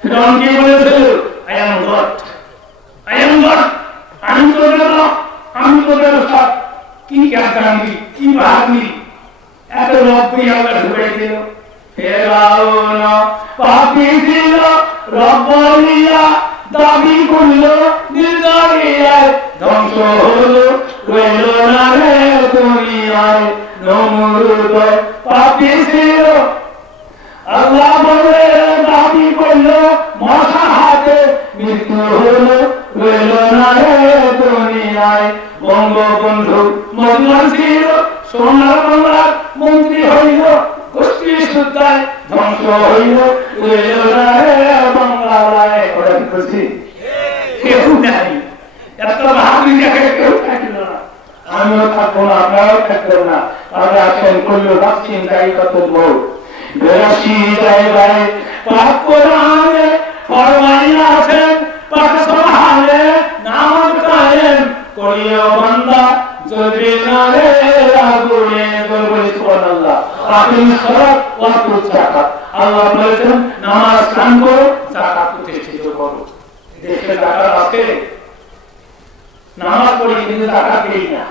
ফিরআউন কি বলেছিল? I am God. I am God. আমি তোদের সব কি কাটামি কি ভাবি এত রব্বই আল্লাহ ঢুকে দিল। ফেরাউন পাপী ছিল, রব্বনিয়া দাবি করলো, নির্দরিয়ায় ধ্বংস হলো, রইল না রে দুনিয়ায়। নমরুদ পাপী ছিল, আল্লাহ বলে দাবি করলো, মশা হাতে মৃত্যু হলো, রইল না রে দুনিয়ায়। বঙ্গবন্ধু মজলুম ছিল, সোনার বাংলার মন্ত্রী হইল, গোষ্ঠী সুদ্ধায় ধ্বংস হইল, রইল না রে বাংলায়। ওরা কি করছি? কেউ নাই। এত বাহাদুরি দেখে কেউ থাকল না, আমিও থাকবো না, আপনারাও থাকবেন না। তাহলে আসেন করলো বাচ্চিন তাই কত বউ বেরাশি জায়গায় পাক কোরআনে ফরমাইন আছেন, পাক সুবহানে নামাজ কায়েম করিও বান্দা, জ্বলবে না রে আগুনে। বলি সুবহানাল্লাহ। আকিম সালাত ওয়া আতু যাকাত। আল্লাহ বলেছেন নামাজ কায়েম করো, যাকাত প্রতিষ্ঠিত করো। দেশে যাকাত আছে, নামাজ পড়ি কিন্তু যাকাত দেই না।